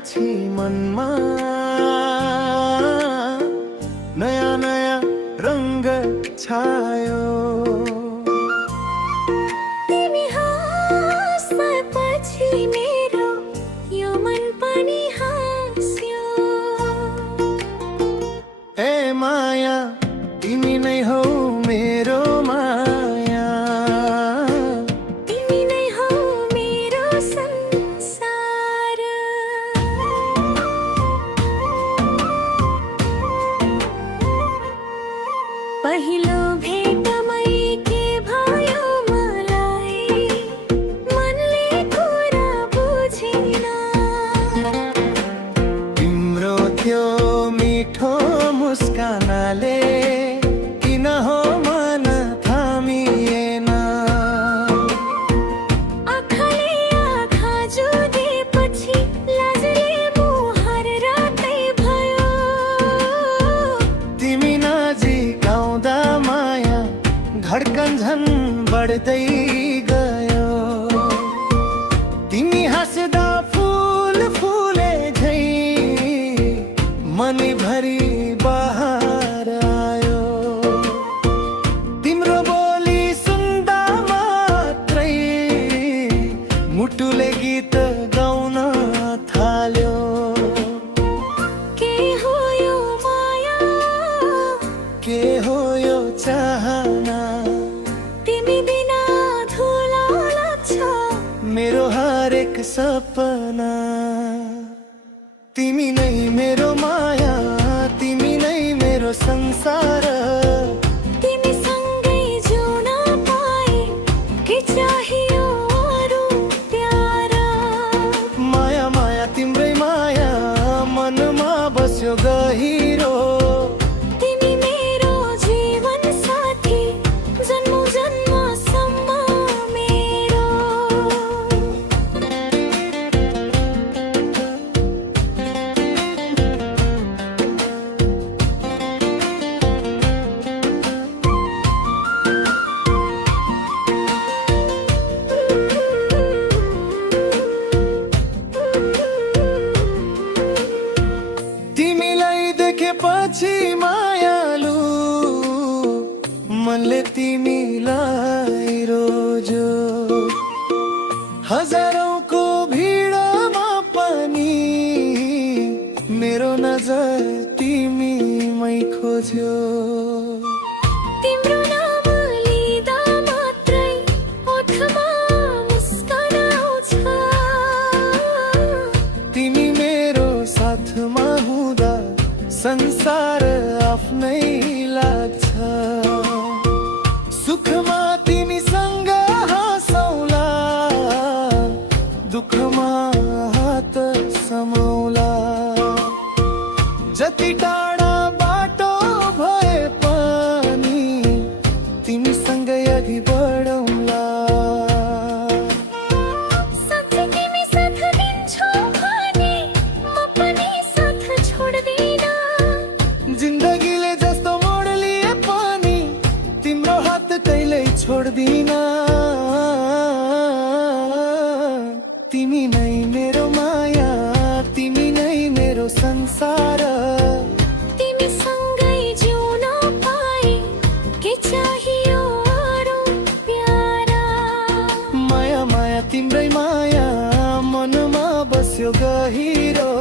पछि मनमा नयाँ नयाँ रंग छायो। तिमी हाँस्पछि मेरो यो मन पनि हाँस्यो। ए माया तिमी नै हौ मेरो माया, तिमी नै हौ मेरो संसार। पहिलो भेटमै के भयो मलाई, मनले कुरा बुझेन। तिम्रो त्यो मिठो मुस्कानले किन हो मन थामिएन। आँखाले आँखा जोडेपछि लाजले मुहार रातै भयो। तिमी नजिक आउँदा माया धड्कन झन् बढ्दै गयो। तिमी हाँस्दा फूल फूले झै मनैभरि बहार आयो। तिम्रो बोली सुन्दा मात्रै मुटुले गीत गाउन थाल्यो। के हो यो माया, के हो यो चाहना, तिमी बिना धुला लाग्छ मेरो हरेक सपना। तिमी नै मेरो माया, तिमी नै मेरो संसार। तिमी सँगै जिउन पाए के चाहियो अरू प्यार। माया माया तिम्रै माया मनमा बस्यो गहिरो। तिमी मेरो जीवन साथी जन्मौ जन्मसम्म मेरो। तिमीलाई देखेपछि मायालु मनले तिमीलाई रोज्यो। हजारौंको भिडमा पनि मेरो नजर तिमीमै खोज्यो। तिम्रो नाम लिँदा मात्रै ओठमा मुस्कान आउँछ। तिमी मेरो साथमा हुँदा संसार आफ्नै लाग्छ। सुखमा तिमीसँग हाँसौला, दुःखमा हात समाउला। जति टाढा बाटो भए पनि तिमीसँगै अघि बढौँला। साँच्चै तिमी साथ दिन्छौ भने म पनि साथ छोड्दिन। जिन्दगीले जस्तो मोड लिए पनि तिम्रो हात कहिल्यै छोड्दिन। तिमी नै मेरो माया, तिमी नै मेरो संसार। तिमी सँगै जिउन पाए के चाहियो अरू प्यार। माया माया तिम्रै माया मनमा बस्यो गहिरो।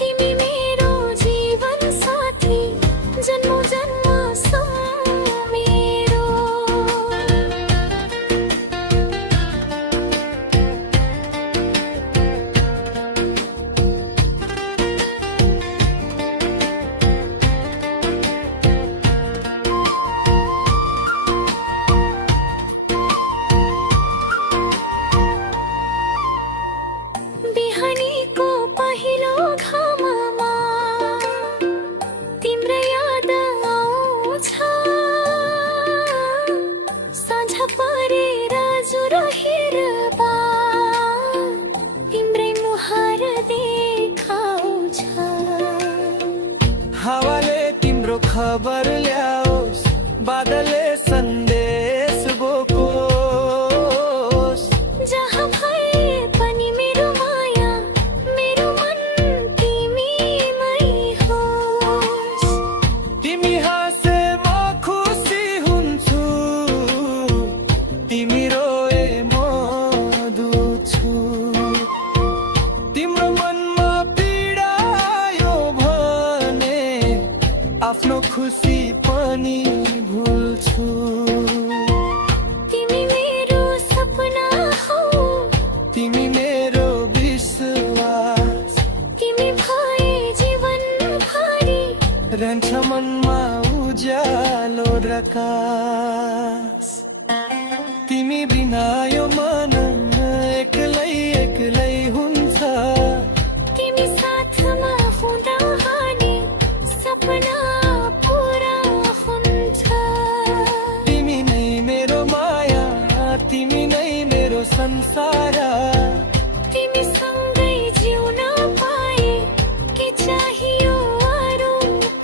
तिमी मेरो जीवन साथी जन्मौ जन्मसम्म मेरो। बिहानीको पहिलो घाममा तिम्रो याद आउँछ। साँझ परेर जुरहिरबा तिम्रै मुहार देखाउँछ। हावाले तिम्रो खबर ल्याओस्, बादलले सन्देश बोकोस्। जहाँ भए पनि मेरो माया मेरो मन खुसी पनि भुल्छु तिमी मेरो सपना हौ तिमी मेरो विश्वास तिमी भए जीवन भरि रहन्छ मनमा उज्यालो प्रकाश तिमी बिना यो मन एक्लै एक्लै हुन्छ तिमी साथमा हुँदा हानि सपना पुरा हुन्छ तिमी नै मेरो माया तिमी नै मेरो संसार तिमी सँगै जिउन पाए के चाहियो अरू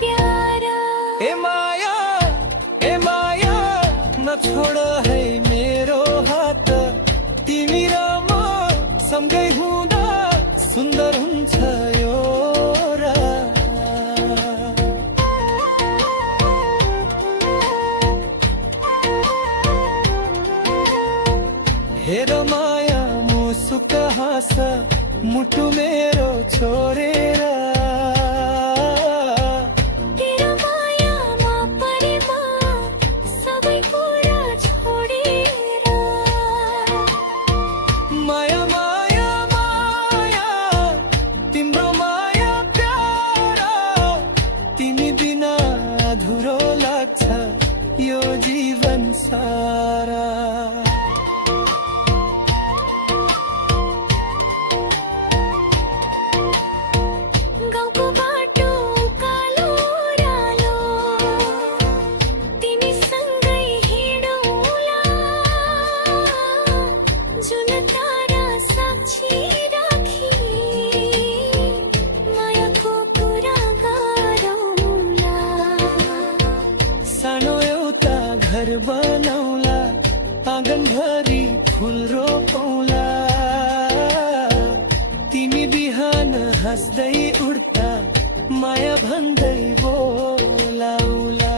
प्यारा ए माया नछोड है मेरो हात तिमी र म सँगै हुँदा सुन्दर हुन्छ यो रात। हेर माया मुसुक हाँस मुटु मेरो छोडेर तेरो मायामा परेमा सबै कुरा छोडेर माया माया माया तिम्रो माया प्यारा तिमी बिना अधुरो लाग्छ यो जीवन सारा गाउँको बाटो कालो रालो तिमी सँगै हिँडौला जुन तारा साक्षी राखी मायाको कुरा गरौँला सानो एउटा घर बनाउला आँगनभरि फुल रोपौला तिमी बिहान हाँस्दै उड्दा माया भन्दै बोलाउला